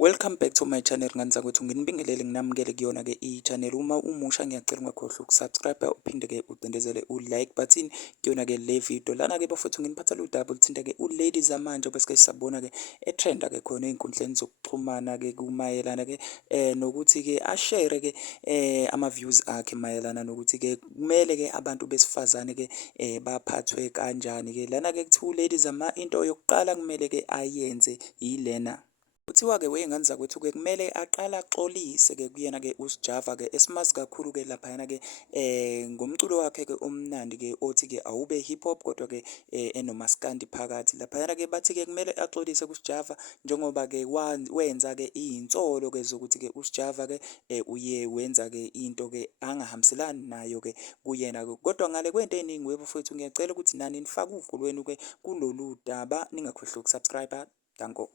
Welcome back to my channel ngani zakwethu, nginibingelele nginamukele kuyona-ke i-channel. Uma umusha ngiyacela ungakhohlwa ukusubscribe uphinde-ke ucindezele u-like button kuyona-ke le video. Lana-ke bafowethu nginiphathela udaba oluthinta-ke u-LadyZamar njengoba sike sisabona-ke etrenda-ke khona ey'nkundleni zokuxhumana-ke kumayelana-ke nokuthi-ke ashere-ke ama-views akhe mayelana nokuthi-ke kumele-ke abantu besifazane-ke baphathwe kanjani-ke. Lana-ke kuthiwa u-LadyZamar into yokuqala kumele-ke ayenze yilena. Kuthiwa-ke wey'ngane zakwethu-ke kumele aqale axolise-ke kuyena-ke uSjava-ke esimazi kakhulu-ke laphayana-ke ngomculo wakhe-ke omnandi-ke othi-ke awube hip hop kodwa-ke enomaskandi phakathi. Laphayana-ke bathi-ke kumele axolise kuSjava njengoba-ke wenza-ke iy'nsolo-ke zokuthi-ke uSjava-ke uye wenza-ke into-ke angahambiselani nayo-ke kuyena-ke. Kodwa ngale kwey'nto ey'ningi webafowethu ngiyacela ukuthi nani nifake uvo lwenu-ke kulolu daba, ningakhohlwa ukusubscribe-a. Danko.